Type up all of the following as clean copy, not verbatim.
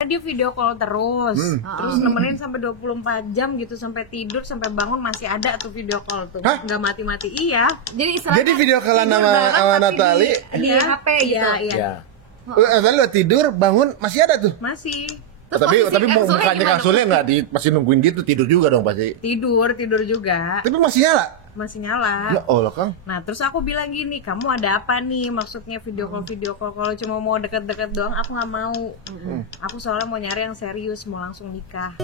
Dia video call terus, terus nemenin sampai 24 jam gitu, sampai tidur, sampai bangun masih ada tuh video call tuh. Hah? Nggak mati-mati, iya. Jadi video callan sama Natali Di HP gitu. Iya. Natali udah tidur, bangun masih ada tuh. Masih Tapi mukanya Kang Sule nggak masih nungguin gitu, tidur juga dong pasti. tidur juga, Tapi masih nyala. masih nyala. Ya Allah Kang. Nah terus aku bilang gini, kamu ada apa nih, maksudnya video call kalau cuma mau deket-deket doang aku nggak mau. Aku soalnya mau nyari yang serius, mau langsung nikah.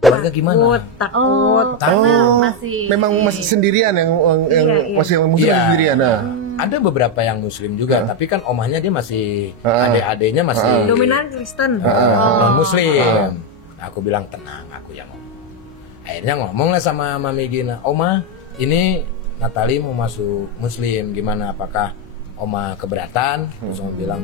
Keluarga gimana? Takut karena masih Memang masih sendirian yang Iya. masih muslim Iya. sendirian. Nah. Ada beberapa yang muslim juga, tapi kan omahnya dia masih adik-adiknya masih dominan Kristen. non muslim. Aku bilang tenang, aku yang ngomong. Akhirnya ngomong lah sama Mami Gina, Oma, ini Natali mau masuk muslim, gimana? Apakah Oma keberatan? Terus Oma bilang,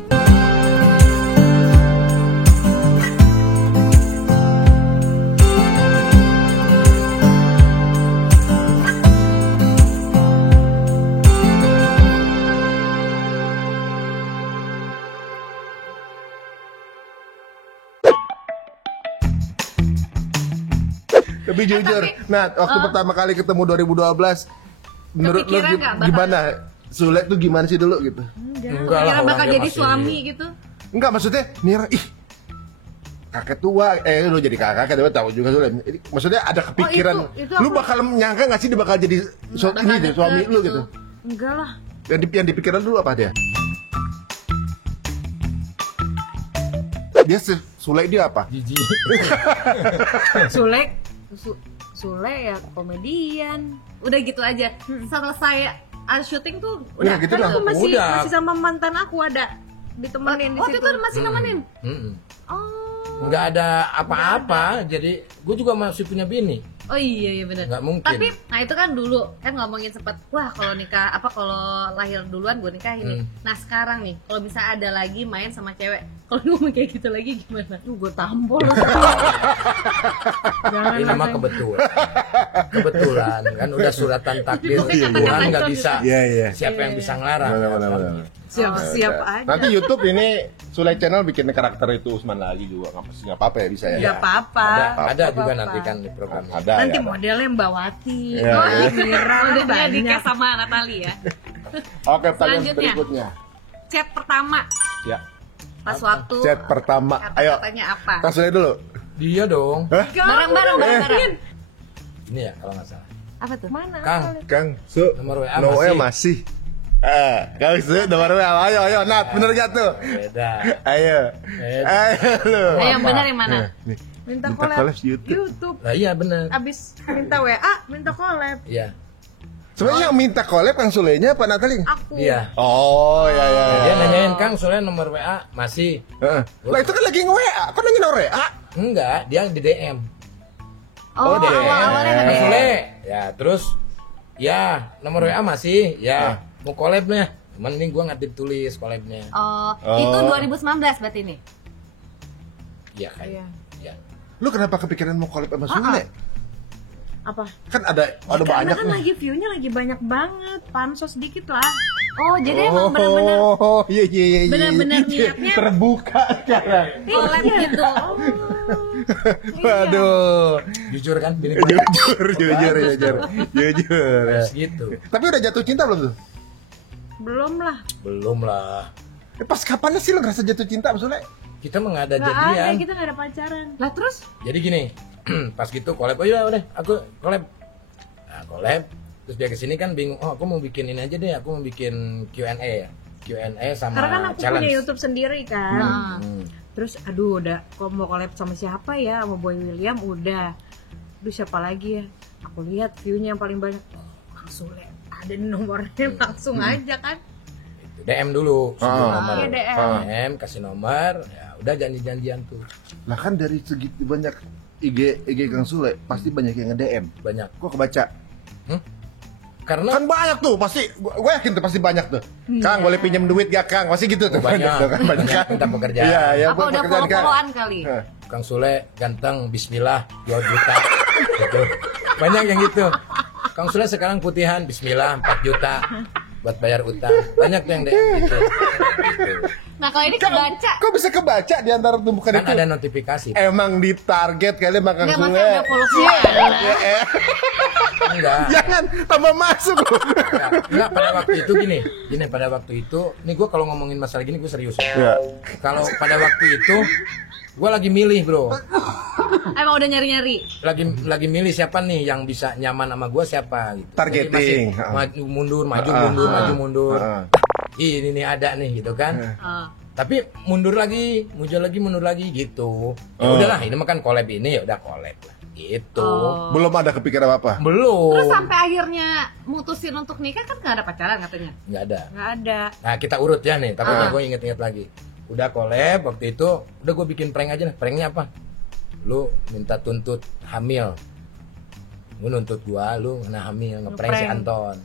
Tapi jujur, nah waktu pertama kali ketemu 2012, menurut lo Kepikiran nggak bakal- gimana? Sule tuh gimana sih dulu gitu? enggak lah, Kira bakal orangnya jadi masih- suami gitu. Enggak, maksudnya Nira, kakek tua, lu jadi kakak, tapi tahu juga Sule. Maksudnya ada kepikiran, itu lu aku- bakal menyangka nggak sih dia bakal jadi Bakal ini deh, deket suami lu gitu? Enggak lah. Yang dipikiran dulu apa dia? Dia Sule dia apa? jijik. Sule ya komedian. Udah gitu aja. Selesai syuting tuh Udah gitu kan lah. aku masih Udah. sama mantan aku ada ditemenin di situ. Itu masih nemenin. Oh. Nggak ada apa-apa, jadi gue juga masih punya bini. Oh iya benar. Nggak mungkin. Tapi nah itu kan dulu kan ngomongin sempet wah kalau nikah apa kalau lahir duluan gue nikah ini. Nah sekarang nih kalau bisa ada lagi main sama cewek, kalau ngomong kayak gitu lagi gimana? Gue tampol. Ini mah kebetulan kan udah suratan takdir Tuhan nggak bisa. Iya. Siapa yang bisa ngelarang? Benar. Siap-siap aja. Nanti YouTube ini Sule Channel bikin karakter itu Usman lagi juga, nggak apa-apa ya, bisa ya? Enggak apa-apa. Ada Nggak juga apa-apa. nanti kan di programnya. Ada. Nanti ya, ada. modelnya Mbak Wati. Iya, Oh, iya. Mira Udah banyak. nikah sama Natali ya. Oke, pertanyaan Selanjutnya. berikutnya. Chat pertama Ya. pas waktu Chat pertama. Ayo, kata-katanya apa? Kang Sule dulu. Dia dong. Bareng-bareng. Ini ya kalau nggak salah. Apa tuh? Mana? Kang Su. Nomor WA nomornya masih. masih. Kang Su, nomor WA. Ayo, Nat, bener gak tuh? Beda. Ayo lu. Yang benar yang mana? Nih, Minta Minta collab collab YouTube. YouTube. Lah iya benar. Abis minta WA, minta collab. Iya. sebenarnya yang minta collab Kang Sule-nya apa Natali? Aku. Iya. Oh, ya. Dia nanyain Kang Sule nomor WA masih. Lah itu kan lagi nge-WA. Kok nanya nomor WA? Enggak, dia di DM. Oh, deh. awal-awalnya Kang nge-DM. Sule. Ya, terus ya, nomor WA masih. Ya, mau collab-nya. Mending gua nggak tulis collab-nya. Oh, itu 2019 berarti ini. Iya kayaknya. Ya. Lu kenapa kepikiran mau collab sama Sule? Apa? Kan ada Karena banyak kan nih. lagi view-nya lagi banyak banget. Pansos dikit lah. Oh, jadi emang benar-benar Oh, iya. benar-benar niatnya terbuka sekarang. collab gitu. Waduh. Jujur kan bini Jujur. harus gitu. Tapi udah jatuh cinta belum tuh? Belum lah. Belum lah. Pas kapan sih lo ngerasa jatuh cinta sama Sule? Kita mah nggak ada Gak ada, jadian. kita gak ada pacaran. Lah terus Jadi gini, pas gitu collab, oh iya udah aku collab. Nah, collab, terus dia kesini kan bingung, oh aku mau bikin ini aja deh, aku mau bikin Q&A ya. Q&A sama Karena kan aku challenge. punya YouTube sendiri kan. Hmm. Terus aduh udah kok mau collab sama siapa ya? Sama Boy William udah. Aduh siapa lagi ya? Aku lihat view-nya yang paling banyak. Oh, Kang Sule. Ada di nomornya langsung aja kan. DM dulu, sebelum nomor. Iya, DM. DM, kasih nomor, ya udah janjian tuh. Lah kan dari segitu banyak IG Kang Sule pasti banyak yang nge-DM. Banyak. Kok kebaca? Karena Kan banyak tuh pasti. Gue yakin tuh pasti banyak tuh. Kang boleh pinjam duit gak Kang? Pasti gitu tuh. banyak, tuh kan, banyak kan? minta pekerjaan. Iya, apa buat udah pekerjaan, Kang. follow-followan kali? Hah. Kang Sule ganteng, bismillah, 2 juta. Gitu. Banyak yang gitu. Kang Sule sekarang putihan, bismillah, 4 juta. buat bayar utang. Banyak tuh yang DM gitu. Nah kalau ini kebaca. Kok bisa kebaca di antara tumpukan Kan itu? ada notifikasi. Emang di target kali makan Enggak masa Sule. ada follow semua. Enggak. Jangan tambah masuk. Enggak, pada waktu itu gini pada waktu itu, nih gue kalau ngomongin masalah gini gue serius ya. Ya. Kalau pada waktu itu gue lagi milih bro, Emang udah nyari-nyari. lagi milih siapa nih yang bisa nyaman sama gue siapa gitu. Targeting. Jadi masih maju mundur, maju mundur. Ini nih ada nih gitu kan. Tapi mundur lagi gitu. Ya udahlah, ini mah kan collab ini, ya udah collab lah gitu. Belum ada kepikiran apa-apa. Belum. Terus sampai akhirnya mutusin untuk nikah kan nggak ada pacaran katanya. Nggak ada. Nggak ada. Nah kita urut ya nih, tapi gue inget-inget lagi. Udah collab waktu itu, udah gue bikin prank aja nih. Pranknya apa? Lu minta tuntut hamil. Lu nuntut gua, lu kena hamil, ngeprank si Anton.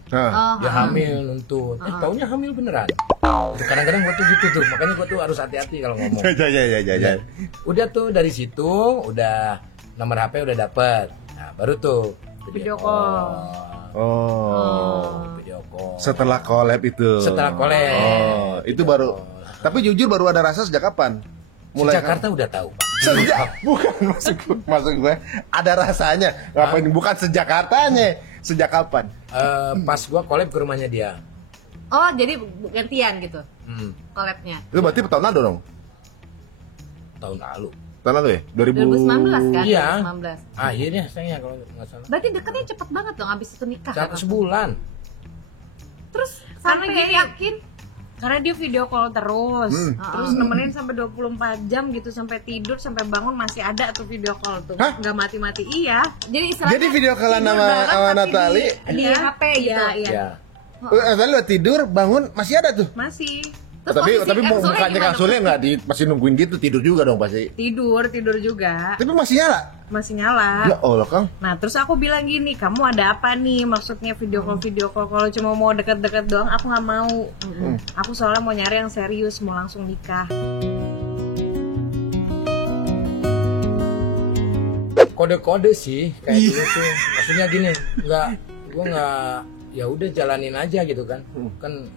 Dia hamil nuntut. Taunya hamil beneran. Kadang-kadang gua tuh gitu tuh, makanya gua tuh harus hati-hati kalau ngomong. Ya. Udah tuh dari situ, udah nomor HP udah dapet. Nah baru tuh Video call. video call. Setelah collab itu. Setelah collab. Itu baru. Tapi jujur baru ada rasa sejak kapan? Sejak Jakarta udah tahu. Sejak bukan maksud gue ada rasanya. Ngapain bukan sejak Jakartanya? Sejak kapan? Pas gua collab ke rumahnya dia. Oh jadi gantian gitu collabnya. Itu berarti tahun lalu dong? Tahun lalu. Tahun lalu ya? 2019 kan? Iya. 2019. Akhirnya sayangnya kalau nggak salah. Berarti deketnya cepet banget dong abis itu nikah. Satu kan? sebulan. Terus Karena sampai gini, yakin. Karena dia video call terus, terus nemenin sampai 24 jam gitu, sampai tidur, sampai bangun masih ada tuh video call tuh, Hah? nggak mati-mati. Iya, Jadi istilahnya Jadi video callan tidur sama bareng sama tapi Natali. di HP gitu. Iya. Ya. Natali udah tidur, bangun masih ada tuh. Masih Terus tapi posisi tapi Kang Sule mukanya gimana? Kang Sule nggak di masih nungguin gitu, tidur juga dong pasti. tidur juga, Tapi masih nyala. masih nyala. Ya Allah Kang. Nah terus aku bilang gini, kamu ada apa nih? Maksudnya video call kalau cuma mau deket-deket doang, aku nggak mau. Aku soalnya mau nyari yang serius, mau langsung nikah. Kode-kode sih kayak dulu tuh. Maksudnya gini, gua nggak, ya udah jalanin aja gitu kan. Kan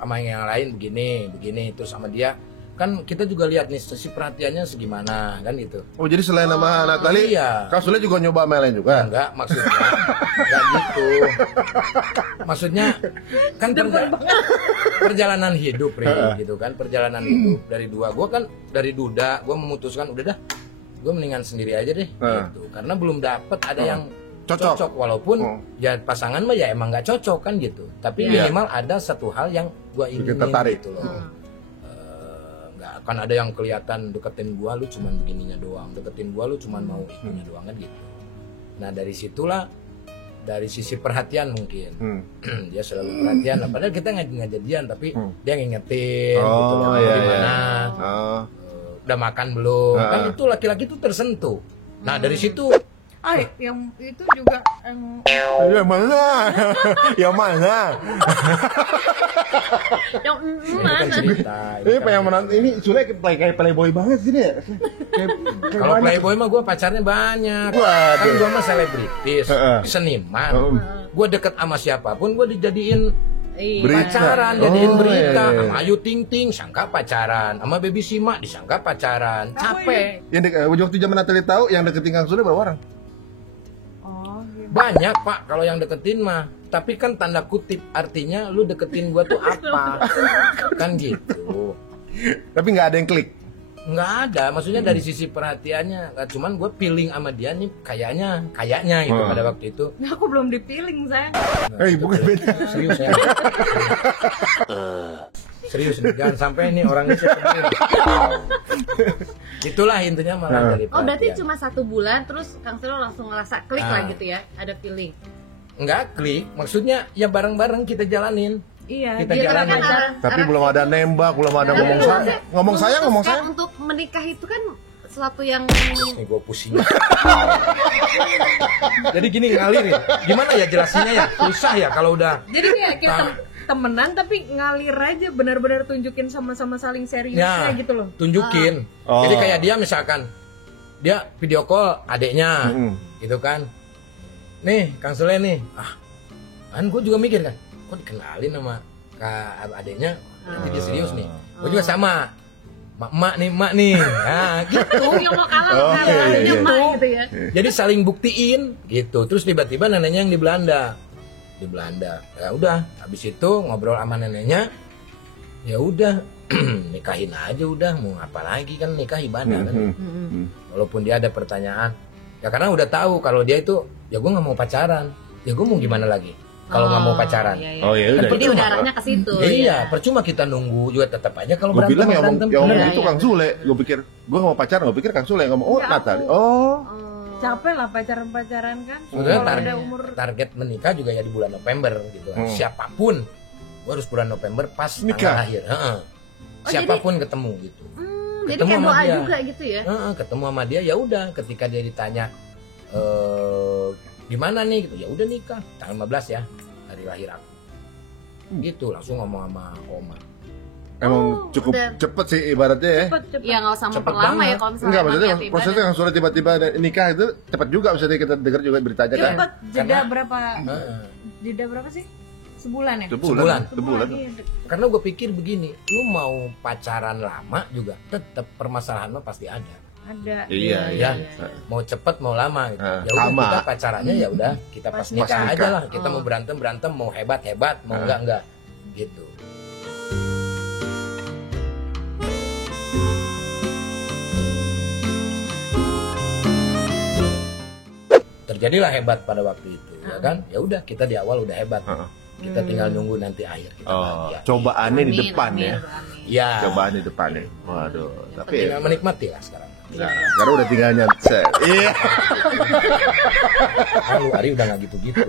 sama yang lain begini, terus sama dia kan kita juga lihat nih sesi perhatiannya segimana kan gitu. Oh jadi selain nama Natali, iya. Kang Sule juga nyoba sama yang lain juga. Enggak, maksudnya enggak gitu. Maksudnya kan perjalanan hidup gitu kan, perjalanan hidup dari dua. Gua kan dari duda, gua memutuskan udah dah, gua mendingan sendiri aja deh gitu. Karena belum dapet ada yang cocok walaupun ya pasangan mah ya emang nggak cocok kan gitu. Tapi minimal ada satu hal yang gua inginin tertarik. gitu loh. Nggak akan ada yang kelihatan deketin gua lu cuman begininya doang, deketin gua lu cuman mau itunya doang kan gitu. Nah dari situlah, dari sisi perhatian mungkin dia selalu perhatian lah, padahal kita nggak jadian tapi dia ngingetin gitu loh gimana, udah makan belum, kan itu laki-laki tuh tersentuh. Nah dari situ Yang itu juga Yang mana? Yang mana? yang ini kan cerita. Ini yang mana? Ini Sule kayak playboy banget sih ya. Kalau playboy mah gue pacarnya banyak. Waduh. Kan gue mah selebritis, seniman. Gue deket sama siapapun gue dijadiin pacaran, jadiin berita. Sama Ayu Ting Ting sangka pacaran, sama Baby Sima disangka pacaran. Capek. Yang waktu zaman Natali tahu yang deketin Kang Sule berapa orang? Banyak pak kalau yang deketin mah, tapi kan tanda kutip artinya lu deketin gua tuh apa kan gitu. Tapi nggak ada yang klik. Nggak ada, maksudnya dari sisi perhatiannya, cuman gue feeling sama dia nih kayaknya gitu pada waktu itu. Nah, aku belum dipiling sayang. Bukan beda. Serius ya. Serius nih, jangan sampai nih orangnya sedih. Itulah intinya malah dari perhatian. Oh berarti cuma 1 bulan terus Kang Sule langsung ngerasa klik lah gitu ya, ada feeling. Enggak klik, maksudnya ya bareng-bareng kita jalanin. Iya, Kita dia jalanin. kan Tapi belum ada nembak, belum ada ngomong sayang. Ngomong sayang, ngomong sayang. Untuk menikah itu kan sesuatu yang Nih gue pusing. Jadi gini ngalirin. Gimana ya jelasinnya ya? Susah ya kalau udah. jadi kayak temenan tapi ngalir aja, benar-benar tunjukin sama-sama saling seriusnya gitu loh. Tunjukin. Jadi kayak dia misalkan dia video call adeknya, gitu kan. Nih Kang Sule nih. Kan gue juga mikir kan. kok dikenalin sama adiknya, nanti dia serius nih. Gue juga sama, mak nih, nah gitu. Yang mau kalah Oh, karena iya, iya. mak gitu ya. Jadi saling buktiin gitu. Terus tiba-tiba neneknya yang di Belanda. Ya udah, habis itu ngobrol sama neneknya. Ya udah, nikahin aja udah, mau apa lagi kan, nikah ibadah kan. Walaupun dia ada pertanyaan. Ya karena udah tahu kalau dia itu ya gue nggak mau pacaran. Ya gue mau gimana lagi kalau nggak mau pacaran. Iya, iya. Oh ya udah. Jadi udah arahnya ke situ. Iya, percuma kita nunggu juga tetap aja kalau Gue berantem bilang yang berantem. ngomong Iya, itu iya. Kang Sule. Gue pikir gue nggak mau pacaran, gue pikir Kang Sule yang ngomong. Oh Enggak, Natali. aku. Oh. Capek lah pacaran kan. Sebenarnya Kalau udah umur target menikah juga ya di bulan November gitu kan. Siapapun gue harus bulan November pas Nikah? tanggal lahir. Heeh. Siapapun ketemu gitu. Jadi Ketemu kayak sama doa dia. juga gitu ya. Heeh, ketemu sama dia ya udah, ketika dia ditanya di mana nih gitu, ya udah nikah tanggal 15 ya hari lahir aku. Gitu langsung ngomong sama Oma. Emang cukup udah. cepet sih ibaratnya ya. cepet. Ya nggak usah Cepet memperlama banget. ya kalau misalnya Enggak, emang maksudnya niat ibadah. prosesnya Kang Sule tiba-tiba nikah itu cepet juga, maksudnya kita dengar juga beritanya kan. Cepet. Jeda Karena- berapa? Heeh. Jeda berapa sih? Sebulan ya? Sebulan. Sebulan. Iya, Karena gue pikir begini, lu mau pacaran lama juga tetap permasalahan mah pasti ada. Ada. Iya, iya. iya. Mau cepet mau lama gitu. Ah, Ya udah sama. kita pacarannya ya udah kita pas Pas nikah nikah. aja lah. Kita Oh. mau berantem mau hebat mau Ah. enggak gitu. Terjadilah hebat pada waktu itu, ya kan? Ya udah kita di awal udah hebat. Heeh. Kita tinggal nunggu nanti akhir kita Oh, bahagia. cobaannya di Amin, depan amin, ya. amin. Ya. Cobaan di depan ya. Waduh, tapi Tinggal menikmati lah sekarang. nah, sekarang udah tinggal nyet. Iya. Lu Ari udah nggak gitu-gitu.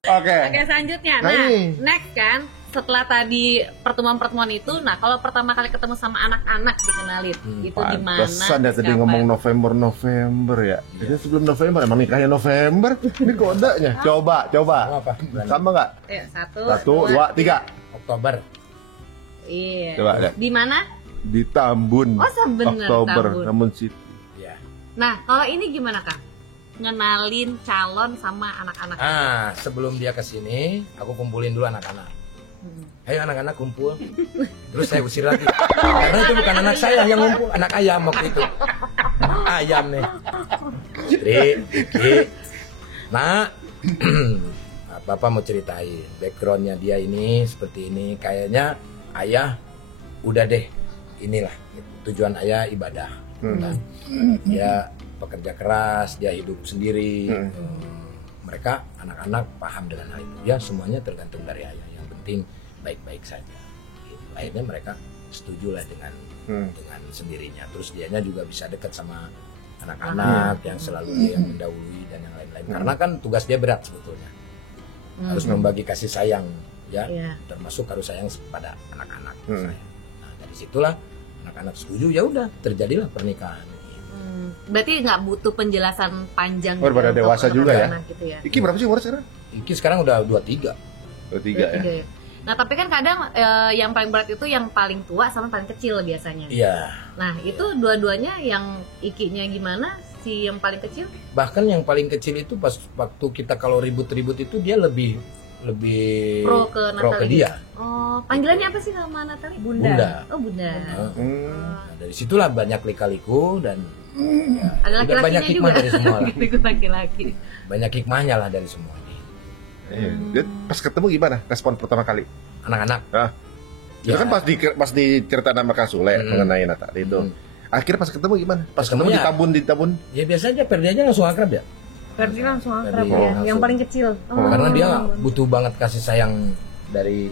Oke. Oke selanjutnya, Nah, nah ini. next kan setelah tadi pertemuan-pertemuan itu, nah kalau pertama kali ketemu sama anak-anak dikenalin, itu gimana? Pantesan ya tadi Siapa? ngomong November ya. Jadi sebelum November emang nikahnya November. Ini kodenya. Coba. Mau apa? Sama nggak? Ayo, satu, 1, 2, 3. Oktober. Iya. Coba deh. Di mana? Di Tambun. Oh, sebener, Oktober, Tambun. Tambun City. Ya. Nah kalau ini gimana Kang? Ngenalin calon sama anak-anak. Ah, sebelum dia kesini, aku kumpulin dulu anak-anak. Ayo anak-anak kumpul. Terus saya usir lagi. Karena itu bukan anak saya yang ngumpul, anak ayam waktu itu. Ayam nih. Iki. Nah, Bapak mau ceritain backgroundnya dia ini seperti ini. Kayaknya ayah udah deh, inilah tujuan ayah ibadah. Nah, dia pekerja keras, dia hidup sendiri. Mereka anak-anak paham dengan hal itu. Ya semuanya tergantung dari ayah. Yang penting baik-baik saja. Gitu. Akhirnya mereka setuju lah dengan sendirinya. Terus dianya juga bisa dekat sama anak-anak yang selalu dia yang mendahului dan yang lain-lain. Karena kan tugas dia berat sebetulnya. Harus membagi kasih sayang, ya. Iya. Termasuk harus sayang pada anak-anak. Saya. Nah dari situlah anak-anak setuju, ya udah terjadilah pernikahan. Berarti nggak butuh penjelasan panjang. Oh, pada untuk dewasa juga ya? anak-anak gitu ya. Iki berapa sih umur sekarang? Iki sekarang udah 23. 23 ya. Tiga ya. Nah tapi kan kadang yang paling berat itu yang paling tua sama paling kecil biasanya. Iya. Nah itu dua-duanya yang ikinya gimana si yang paling kecil? Bahkan yang paling kecil itu pas waktu kita kalau ribut-ribut itu dia lebih Pro ke pro ke Natali. dia. Oh panggilannya apa sih nama Natali? Bunda. Oh Bunda. Nah, dari situlah banyak lika-liku dan Ada udah banyak laki-lakinya hikmah juga. dari semua lah. Ikut laki-laki. Banyak hikmahnya lah dari semua ini. Dia pas ketemu gimana respon pertama kali? Anak-anak. Ah. Itu kan pas diceritain sama Kang Sule mengenai Natali itu. Akhirnya pas ketemu gimana? Pas ketemu Ketemunya- di Tambun. Ya biasanya Perdi aja langsung akrab ya. Verdi langsung akrab Verdi ya. langsung. Yang paling kecil. Karena dia butuh banget kasih sayang dari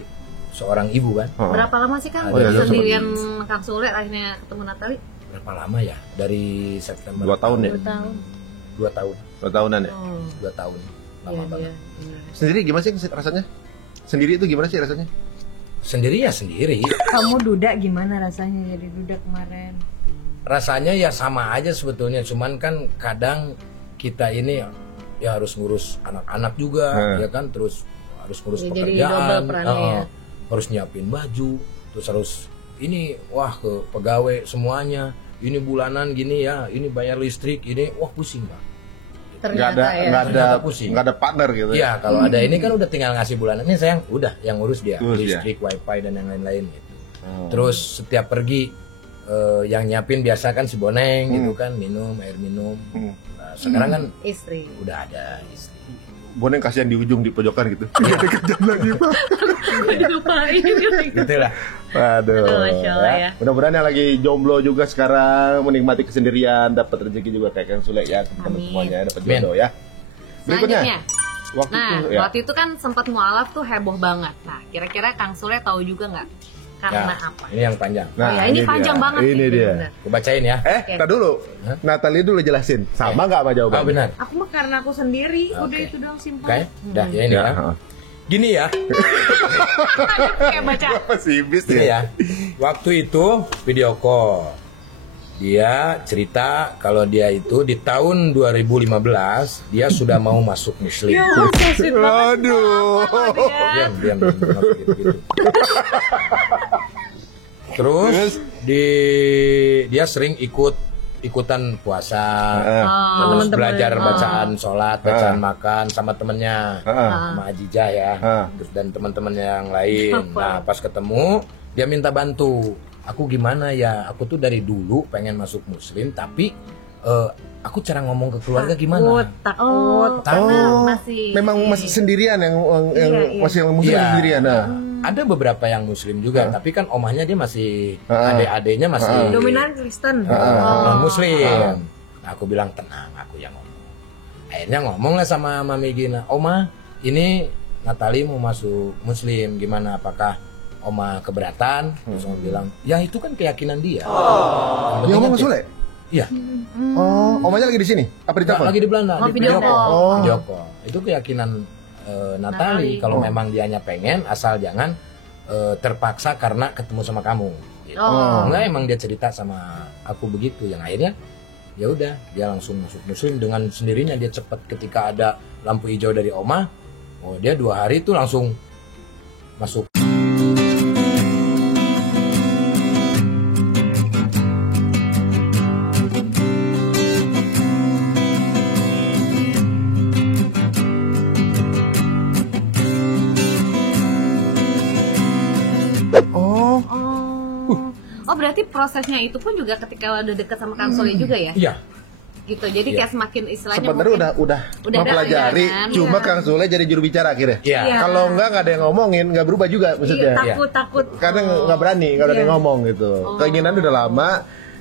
seorang ibu kan. Berapa lama sih Kang Oh, iya, sendirian Kang Sule akhirnya ketemu Natali? Berapa lama ya? Dari September. 2 tahun ya? 2 tahun. 2 tahun. 2 tahunan ya? Oh, 2 tahun. Lama iya, banget. iya. Sendiri gimana sih rasanya? Sendiri itu gimana sih rasanya? Sendiri ya sendiri. Kamu duda gimana rasanya jadi duda kemarin? Rasanya ya sama aja sebetulnya, cuman kan kadang kita ini ya harus ngurus anak-anak juga, ya kan, terus harus ngurus Ya, jadi pekerjaan, double perannya ya. harus nyiapin baju, terus harus ini wah ke pegawai semuanya, ini bulanan gini ya, ini bayar listrik, ini wah pusing Pak. Ternyata ya. Ternyata pusing. nggak ada partner gitu. Iya, kalau ada ini kan udah tinggal ngasih bulanan. Ini sayang, udah yang ngurus dia, Ngurus dia. listrik, wifi dan yang lain-lain gitu. Terus setiap pergi yang nyiapin biasa kan si Boneng gitu kan, minum, air minum. Nah, sekarang kan Istri. udah ada istri. Boneng kasihan di ujung di pojokan gitu. Nggak ada kerjaan lagi Pak. Dilupain. Gitu lah. Aduh. Masya Allah ya. Mudah-mudahan yang lagi jomblo juga sekarang menikmati kesendirian, dapat rezeki juga kayak Kang Sule ya, teman-teman Amin. semuanya dapat Amin. jodoh ya. Berikutnya. Selanjutnya. Waktu Nah, itu ya. waktu itu kan sempat mualaf tuh heboh banget. Nah, kira-kira Kang Sule tahu juga nggak? Karena Ya, apa? ini yang panjang. Nah, Oh ya, ini panjang dia. banget Ini nih, dia. bener-bener. Aku bacain ya. Oke. Tar dulu. Hah? Natalie dulu jelasin. Sama nggak sama Oh jawabannya? benar. Aku mah karena aku sendiri, Oke. udah itu doang simpel. Oke, udah ya ini Ya, ya. heeh. Gini ya, Kayak baca. Apa sih bis gini ya? ya. Waktu itu video call. Dia cerita kalau dia itu di tahun 2015 dia sudah mau masuk Muslim. Ya, so sweet banget. Aduh. Diam, nggak gitu. Terus dia sering ikutan puasa, terus teman-teman. belajar bacaan sholat, bacaan makan sama temennya, Heeh. sama Ajijah ya, terus dan teman-teman yang lain. Nah pas ketemu dia minta bantu. Aku gimana ya? Aku tuh dari dulu pengen masuk Muslim, tapi aku cara ngomong ke keluarga gimana? Takut. Karena masih Memang masih sendirian yang Iya. masih yang muslim Iya. sendirian. Nah. Ada beberapa yang Muslim juga, tapi kan omahnya dia masih Heeh. adik-adiknya masih Dominan Kristen. non Muslim. Nah, aku bilang tenang, aku yang ngomong. Akhirnya ngomong lah sama Mami Gina, Oma, ini Natalie mau masuk Muslim, gimana? Apakah Oma keberatan? Terus Oma bilang, ya itu kan keyakinan dia. Yang Dia penting ngomong kan ke Sule? Iya, Oh, omanya lagi di sini? Apa di nggak, telepon? lagi di Belanda, Oh, di video video call. call. Oh. Video call. Itu keyakinan Natalie. Kalau memang dianya pengen, asal jangan terpaksa karena ketemu sama kamu. Gitu. Oh. Enggak, emang dia cerita sama aku begitu. Yang akhirnya ya udah dia langsung masuk Muslim dengan sendirinya. Dia cepat ketika ada lampu hijau dari Oma. Oh dia 2 hari itu langsung masuk. Oh, Oh, berarti prosesnya itu pun juga ketika udah deket sama Kang Sule juga ya? Iya. Gitu. Jadi Iya. kayak semakin istilahnya sebenarnya mungkin- udah Udah ada mempelajari, ya kan? cuma Iya. Kang Sule jadi juru bicara akhirnya. Iya. Iya. Kalau nggak ada yang ngomongin, nggak berubah juga maksudnya. Iya, takut. Karena nggak berani, nggak ada Iya. yang ngomong gitu. Keinginan udah lama,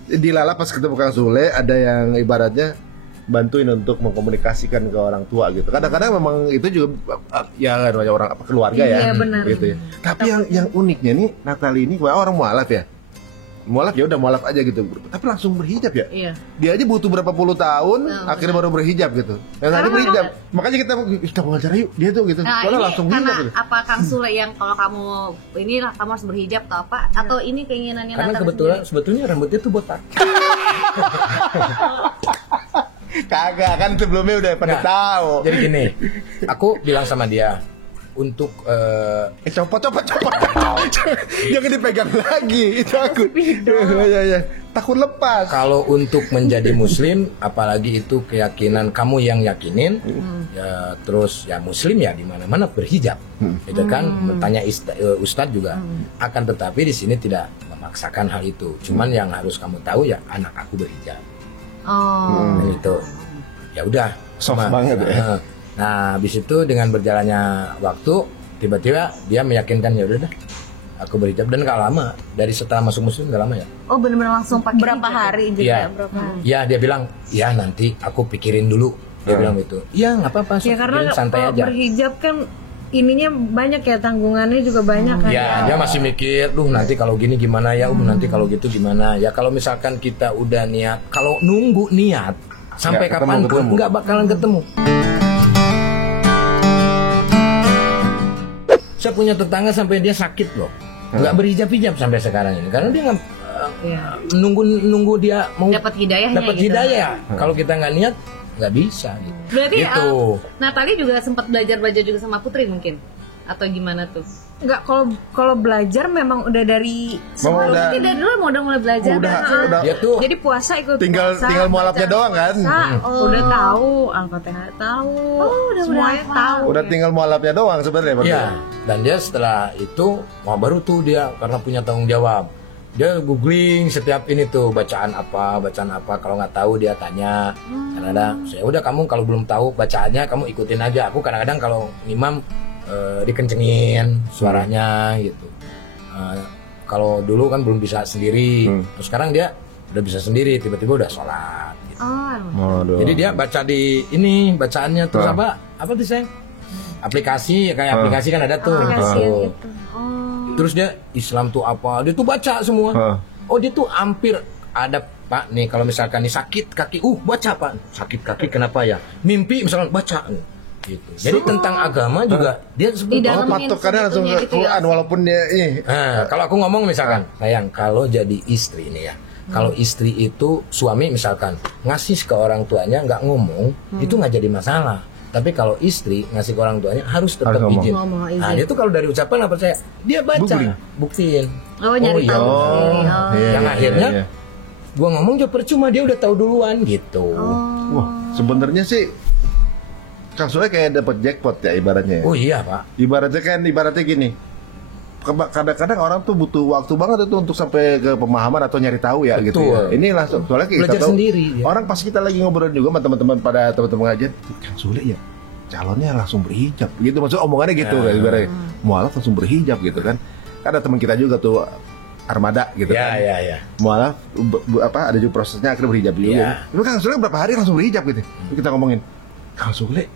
dilala pas ketemu Kang Sule, ada yang ibaratnya bantuin untuk mengkomunikasikan ke orang tua gitu. Kadang-kadang memang itu juga ya namanya orang apa keluarga ya, Iya, benar. gitu ya. Tapi yang uniknya nih Natalie ini orang mualaf ya. Mualaf ya udah mualaf aja gitu. Tapi langsung berhijab ya. Iya. Dia aja butuh berapa puluh tahun, akhirnya baru berhijab gitu. Yang tadi berhijab. Makanya kita wawancara yuk dia tuh gitu. Nah, Soalnya ini langsung karena berhijab gitu. apa Kang Sule yang kalau kamu inilah kamu harus berhijab atau apa? Atau ini keinginannya Karena Natalie kebetulan sendiri? sebetulnya rambutnya tuh botak. Kagak kan sebelumnya udah pada Nggak. tahu. Jadi gini, aku bilang sama dia untuk Copot. Jangan dipegang lagi. Takut. Ya. Takut lepas. kalau untuk menjadi muslim, apalagi itu keyakinan kamu yang yakinin, ya terus ya muslim ya di mana-mana berhijab, gitu kan? Bertanya ustadz juga. Akan tetapi di sini tidak memaksakan hal itu. Cuman yang harus kamu tahu ya anak aku berhijab, Oh. gitu. Ya udah, Soft sama. banget ya. Nah, habis itu dengan berjalannya waktu, tiba-tiba dia meyakinkan ya udah dah, aku berhijab dan gak lama dari setelah masuk muslim gak lama ya. Oh, benar-benar langsung pakai Berapa hijab ya? hari Iya. juga? Berapa hari? Ya dia bilang, ya nanti aku pikirin dulu. Dia bilang gitu. Iya nggak apa-apa, Ya karena pikirin santai kalau aja. berhijab kan ininya banyak ya, tanggungannya juga banyak kan. Ya dia masih mikir, duh nanti kalau gini gimana ya, nanti kalau gitu gimana ya. Kalau misalkan kita udah niat, kalau nunggu niat sampai Nggak ketemu. kapanpun nggak bakalan ketemu. Saya punya tetangga sampai dia sakit loh, nggak berhijab-hijab sampai sekarang ini, karena dia nggak Iya. nunggu dia mau Dapat hidayahnya dapat gitu. hidayah. Kalau kita nggak niat nggak bisa gitu. Berarti Gitu. Natalie juga sempat belajar juga sama Putri mungkin. atau gimana tuh? Enggak, kalau belajar memang udah dari Memang udah- Tidak dulu mau udah mulai belajar. udah Dia tuh jadi puasa ikut tinggal puasa, mualafnya baca doang kan. udah tahu Al-Fatihah, tahu semuanya tahu. Udah tinggal mualafnya doang sebenarnya. Bang. Iya, dan dia setelah itu baru tuh dia karena punya tanggung jawab. Dia googling setiap ini tuh bacaan apa, kalau nggak tahu dia tanya. Kadang-kadang, ya udah kamu kalau belum tahu bacaannya kamu ikutin aja. Aku kadang-kadang kalau ngimam dikencengin suaranya gitu. Kalau dulu kan belum bisa sendiri, terus sekarang dia udah bisa sendiri, tiba-tiba udah sholat. Gitu. Waduh. Jadi dia baca di ini bacaannya terus apa tuh sayang? Aplikasi kayak aplikasi kan ada tuh. Aplikasi yang Tuh. itu. Terus dia Islam tuh apa? Dia tuh baca semua. Oh dia tuh hampir ada Pak nih kalau misalkan nih sakit kaki, baca Pak. Sakit kaki kenapa ya? Mimpi misalkan baca. Gitu. Jadi tentang agama juga dia seperti dalam patokannya langsung ke segitunya gitu ya. Quran walaupun dia ini. Nah, kalau aku ngomong misalkan, sayang, kalau jadi istri nih ya, kalau istri itu suami misalkan ngasih ke orang tuanya nggak ngomong, itu nggak jadi masalah. Tapi kalau istri ngasih ke orang tuanya harus tetap Harus ngomong. izin. Ngomong izin. Nah, dia tuh kalau dari ucapan apa saya? Dia baca, Googling. buktiin. Nyari iya. tahu. Iya, Yang iya, akhirnya iya. gua ngomong juga percuma, dia udah tahu duluan gitu. Wah, sebenarnya sih Kang Sule kayak dapat jackpot ya ibaratnya. Oh iya Pak. Ibaratnya gini. Kadang-kadang orang tuh butuh waktu banget itu untuk sampai ke pemahaman atau nyari tahu ya gitu ya. Betul. Ini langsung soalnya kita Belajar tahu sendiri, ya. orang pas kita lagi ngobrol juga sama teman-teman pada teman-teman ngajian, Kang Sule ya calonnya langsung berhijab gitu, maksud omongannya gitu kan ibaratnya mualaf langsung berhijab gitu kan. Ada teman kita juga tuh Armada gitu kan. Ya. Mualaf ada juga prosesnya akhirnya berhijab juga. Ya. Tapi Kang Sule berapa hari langsung berhijab gitu. Terus kita ngomongin Kang Sule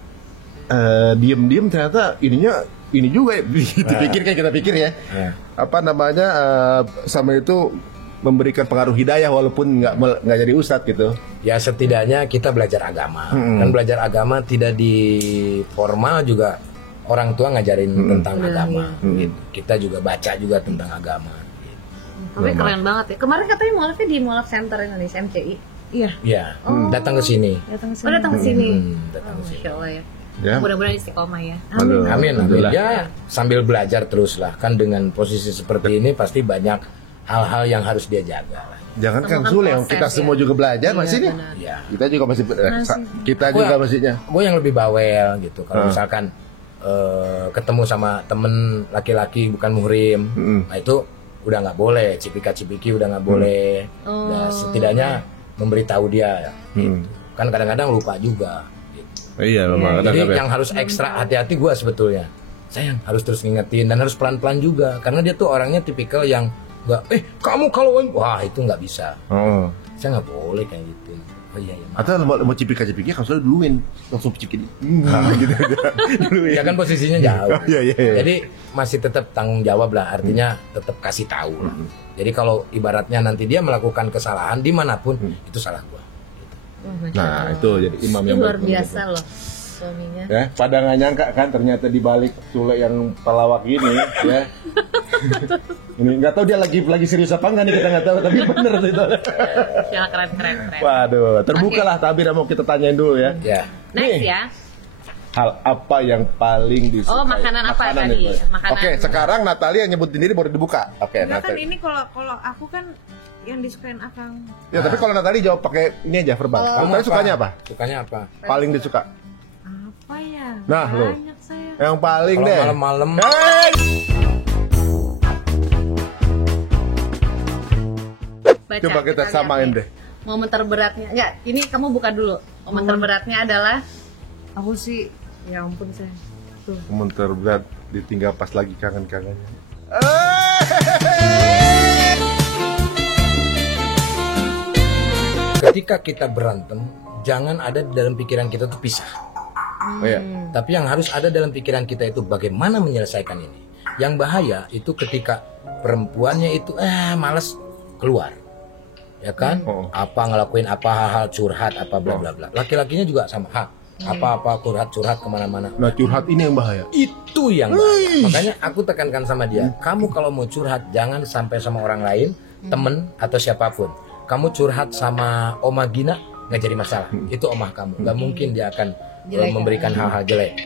diem-diem ternyata ininya ini juga ya dipikir kayak kita pikir ya. Apa namanya sama itu memberikan pengaruh hidayah walaupun nggak jadi ustadz gitu. Ya setidaknya kita belajar agama. Dan belajar agama tidak di formal juga orang tua ngajarin tentang agama. Gitu. Kita juga baca juga tentang agama. Tapi keren banget ya. Kemarin katanya mualafnya di Mualaf Center Indonesia MCI. Iya, Ya, datang ke sini. datang sini. Oh datang ke sini. Datang ke sini. Masya Allah ya. Ya. Mudah-mudahan istiqomah ya. Aduh, Amin. alhamdulillah. Ya sambil belajar terus lah. Kan dengan posisi seperti ini pasti banyak hal-hal yang harus dia jaga. Jangan Kang Temukan Sule yang proses, kita ya. semua juga belajar masih nih. benar. Ya. Kita juga masih kita Aku juga ya- masihnya. Gue yang lebih bawel gitu. Kalau misalkan ketemu sama temen laki-laki bukan muhrim, nah itu udah nggak boleh. Cipika-cipiki udah nggak boleh. Nah, setidaknya memberitahu dia. Gitu. Kan kadang-kadang lupa juga. Gitu. Iya, memang Jadi yang harus ekstra hati-hati gue sebetulnya. Sayang harus terus ngingetin dan harus pelan-pelan juga. Karena dia tuh orangnya tipikal yang nggak, kamu kalau wah itu nggak bisa. Oh. Saya nggak boleh kayak gitu. Oh iya, iya. Atau mau cipika-cipiki Kang Sule duluin langsung cipikin. Gitu aja. Duluin. Ya kan posisinya jauh. Iya. Jadi masih tetap tanggung jawab lah, artinya tetap kasih tahu lah. Jadi kalau ibaratnya nanti dia melakukan kesalahan dimanapun, itu salah gua. Nah, itu jadi imam yang Luar baik. biasa loh suaminya. Ya, pada nggak nyangka kan ternyata di balik Sule yang pelawak ini ya. Ini nggak tahu dia lagi serius apa enggak nih, kita nggak tahu, tapi bener sih itu. Ya keren. Waduh, terbukalah tabir mau kita tanyain dulu ya. Ya. Next Nih. ya. Hal apa yang paling disukai? Oh, makanan apa tadi? ya. Makanan. Oke, sekarang Natalia yang nyebutin diri baru dibuka. Oke, Enggak kan Natalia. ini kalau aku kan yang disukain Akang. Ya, tapi kalau Natalia jawab pakai ini aja verbal. Natalia sukanya apa? Sukanya apa? Paling disuka. Apa ya? Nah, lo. Banyak saya. Yang paling Kalau deh. malam-malam Hey! Baca, Coba kita lihat samain nih. deh. Momen terberatnya. Enggak, ini kamu buka dulu. Momen terberatnya adalah Aku sih, ya ampun saya. Tuh. Momen terberat ditinggal pas lagi kangen-kangennya. ketika kita berantem, jangan ada di dalam pikiran kita tuh pisah. Oh iya. Tapi yang harus ada dalam pikiran kita itu bagaimana menyelesaikan ini. Yang bahaya itu ketika perempuannya itu males keluar. Ya kan? Apa ngelakuin apa hal-hal curhat apa bla bla bla. Laki-lakinya juga sama. Apa-apa curhat kemana-mana. Nah, curhat ini yang bahaya. Itu yang bahaya. Makanya aku tekankan sama dia, kamu kalau mau curhat jangan sampai sama orang lain, temen atau siapapun. Kamu curhat sama Oma Gina nggak jadi masalah. Itu omah kamu. Nggak mungkin dia akan memberikan hal-hal jelek.